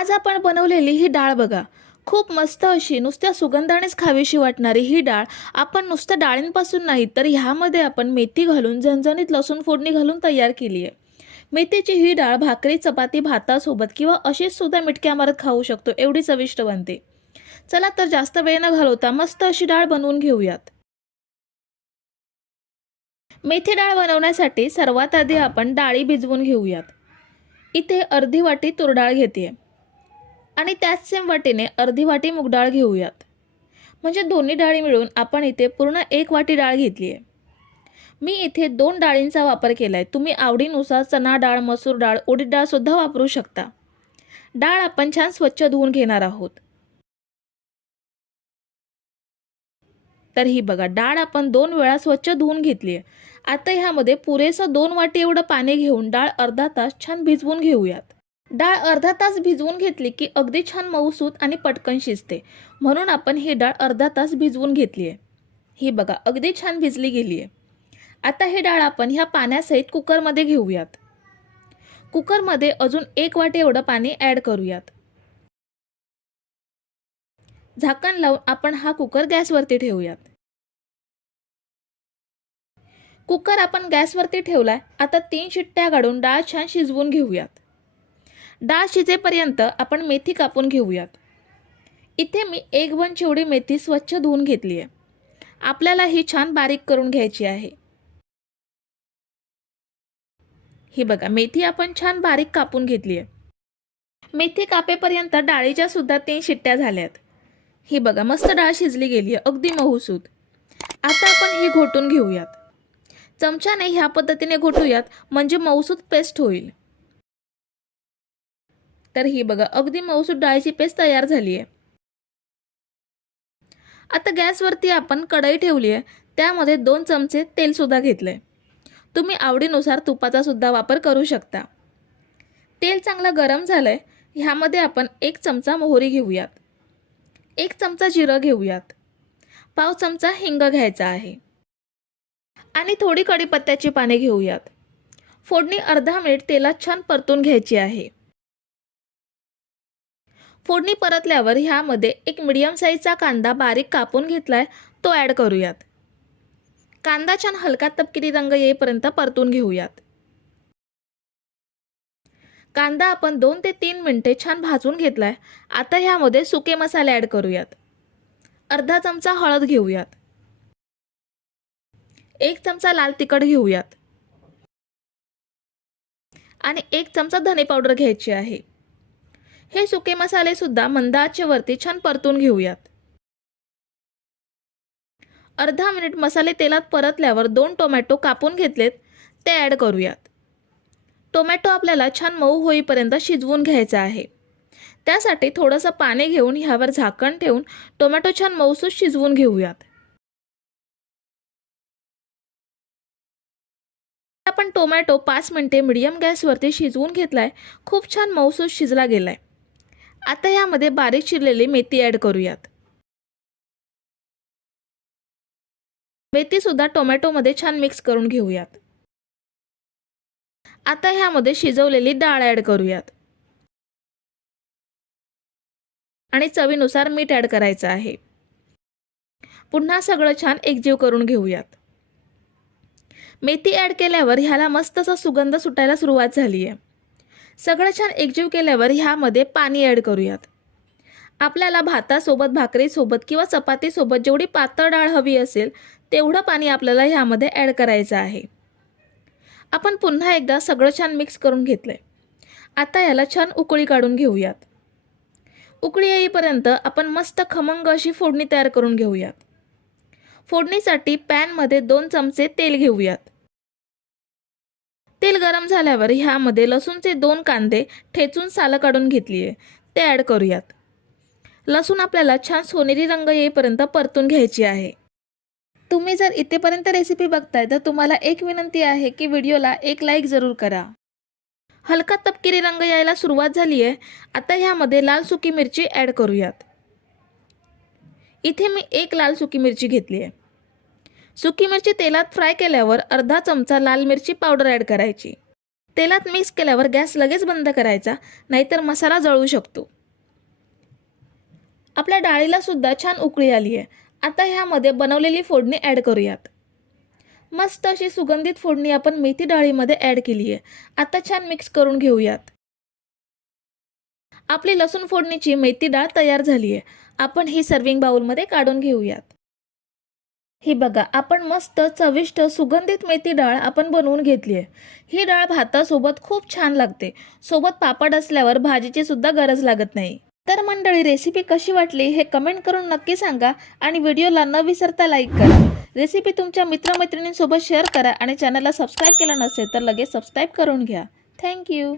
आज आपण बनवलेली ही डाळ बघा, खूप मस्त अशी नुसत्या सुगंधानेच खावीशी वाटणारी ही डाळ आपण नुसत्या डाळींपासून नाही तर ह्यामध्ये आपण मेथी घालून झणझणीत लसूण फोडणी घालून तयार केली आहे। मेथीची ही डाळ भाकरी चपाती भातासोबत किंवा अशीच सुद्धा मिटक्या मारत खाऊ शकतो, एवढी चविष्ट बनते। चला तर जास्त वेळ न घालवता मस्त अशी डाळ बनवून घेऊयात। मेथी डाळ बनवण्यासाठी सर्वात आधी आपण डाळी भिजवून घेऊयात। इथे अर्धी वाटी तूर डाळ घेते आणि त्याच सेम वाटीने अर्धी वाटी मूग डाळ घेऊयात। म्हणजे दोन्ही डाळी मिळून आपण इथे पूर्ण 1 वाटी डाळ घेतली आहे। मी इथे 2 डाळींचा वापर केलाय, तुम्ही आवडीनुसार चणा डाळ, मसूर डाळ, उडीद डाळ सुद्धा वापरू शकता। डाळ आपण छान स्वच्छ धुवून घेणार आहोत। तर ही बघा, डाळ आपण 2 वेळा स्वच्छ धुवून घेतली आहे। आता ह्यामध्ये पुरेसं 2 वाटी एवढं पाणी घेऊन डाळ अर्धा तास छान भिजवून घेऊयात। डाळ अर्धा तास भिजवून घेतली की अगदी छान मऊसूत आणि पटकन शिजते, म्हणून आपण ही डाळ अर्धा तास भिजवून घेतली आहे। ही बघा, अगदी छान भिजली गेली आहे। आता ही डाळ आपण ह्या पाण्यासहित कुकरमध्ये घेऊयात। कुकरमध्ये अजून 1 वाटी एवढं पाणी ॲड करूयात। झाकण लावून आपण हा कुकर गॅसवरती ठेवूयात। कुकर आपण गॅसवरती ठेवलाय। आता 3 शिट्ट्या काढून डाळ छान शिजवून घेऊयात। डाळ शिजेपर्यंत आपण मेथी कापून घेऊयात। इथे मी 1 बंच एवढी मेथी स्वच्छ धुवून घेतली आहे। आपल्याला ही छान बारीक करून घ्यायची आहे। ही बघा, मेथी आपण छान बारीक कापून घेतली आहे। मेथी कापेपर्यंत डाळीच्या सुद्धा 3 शिट्ट्या झाल्यात। ही बघा, मस्त डाळ शिजली गेली आहे, अगदी मऊसूत। आता आपण ही घोटून घेऊयात। चमच्याने ह्या पद्धतीने घोटूयात, म्हणजे मऊसूत पेस्ट होईल। तर ही बघा, अगदी मऊसूत डाळीची पेस्ट तयार झाली आहे। आता गॅसवरती आपण कढई ठेवली आहे, त्यामध्ये 2 चमचे तेल सुद्धा घेतले। तुम्ही आवडीनुसार तुपाचा सुद्धा वापर करू शकता। तेल चांगलं गरम झालंय, ह्यामध्ये आपण 1 चमचा मोहरी घेऊयात, 1 चमचा जिरं घेऊयात, पाव चमचा हिंग घ्यायचा आहे आणि थोडी कढीपत्त्याची पाने घेऊयात। फोडणी अर्धा मिनिट तेलात छान परतून घ्यायची आहे। फोडणी परतल्यावर ह्यामध्ये 1 मीडियम साईजचा कांदा बारीक कापून घेतलाय, तो ॲड करूयात। कांदा छान हलका तपकिरी रंग येईपर्यंत परतून घेऊयात। कांदा आपण 2 ते 3 मिनिटे छान भाजून घेतलाय। आता ह्यामध्ये सुके मसाले ॲड करूयात। अर्धा चमचा हळद घेऊयात, 1 चमचा लाल तिखट घेऊयात आणि 1 चमचा धने पावडर घ्यायची आहे। हे सुके मसाले सुद्धा मंद आचेवरती छान परतून घेऊयात। अर्धा मिनिट मसाले तेलात परतल्यावर 2 टोमॅटो कापून घेतलेत, ते ॲड करूयात। टोमॅटो आपल्याला छान मऊ होईपर्यंत शिजवून घ्यायचा आहे। त्यासाठी थोडंसं पाणी घेऊन ह्यावर झाकण ठेवून टोमॅटो छान मऊसूत शिजवून घेऊयात। आपण टोमॅटो 5 मिनिटे मीडियम गॅसवरती शिजवून घेतलाय, खूप छान मऊसूत शिजला गेलाय। आता यामध्ये बारीक चिरलेली मेथी ॲड करूयात। मेथी सुद्धा टोमॅटोमध्ये छान मिक्स करून घेऊयात। आता ह्यामध्ये शिजवलेली डाळ ॲड करूयात आणि चवीनुसार मीठ ॲड करायचं आहे। पुन्हा सगळं छान एकजीव करून घेऊयात। मेथी ॲड केल्यावर ह्याला मस्त असा सुगंध सुटायला सुरुवात झाली आहे। सगळं छान एकजीव केल्यावर ह्यामध्ये पाणी ॲड करूयात। आपल्याला भातासोबत, भाकरीसोबत किंवा चपातीसोबत जेवढी पातळ डाळ हवी असेल तेवढं पाणी आपल्याला ह्यामध्ये ॲड करायचं आहे। आपण पुन्हा एकदा सगळं छान मिक्स करून घेतलंय। आता याला छान उकळी काढून घेऊयात। उकळी येईपर्यंत आपण मस्त खमंग अशी फोडणी तयार करून घेऊयात। फोडणीसाठी पॅनमध्ये 2 चमचे तेल घेऊयात। तेल गरम झाल्यावर ह्यामध्ये लसूणचे 2 कांदे ठेचून सालं काढून घेतली आहे, ते ॲड करूयात। लसूण आपल्याला छान सोनेरी रंग येईपर्यंत परतून घ्यायची आहे। तुम्ही जर इथेपर्यंत रेसिपी बघताय तर तुम्हाला एक विनंती आहे की व्हिडिओला एक लाईक जरूर करा। हलका तपकिरी रंग यायला सुरुवात झाली आहे। आता ह्यामध्ये लाल सुकी मिरची ॲड करूयात। इथे मी 1 लाल सुकी मिरची घेतली आहे। सुकी मिरची तेलात फ्राय केल्यावर अर्धा चमचा लाल मिरची पावडर ॲड करायची। तेलात मिक्स केल्यावर गॅस लगेच बंद करायचा, नाहीतर मसाला जळू शकतो. आपल्या डाळीला सुद्धा छान उकळी आली आहे. आता ह्यामध्ये बनवलेली फोडणी ॲड करूयात. मस्त अशी सुगंधित फोडणी आपण मेथी डाळीमध्ये ॲड केली आहे. आता छान मिक्स करून घेऊयात. आपली लसूण फोडणीची मेथी डाळ तयार झाली आहे. आपण ही सर्विंग बाउलमध्ये काढून घेऊयात. ही बघा, आपण मस्त चविष्ट सुगंधित मेथी डाळ आपण बनवून घेतली आहे. ही डाळ भातासोबत खूप छान लागते. सोबत पापड असल्यावर भाजीची सुद्धा गरज लागत नाही. तर मंडळी, रेसिपी कशी वाटली हे कमेंट करून नक्की सांगा आणि व्हिडिओला न विसरता लाईक करा. रेसिपी तुमच्या मित्रमैत्रिणींसोबत शेअर करा आणि चॅनलला सबस्क्राईब केलं नसेल तर लगेच सबस्क्राईब करून घ्या. थँक्यू.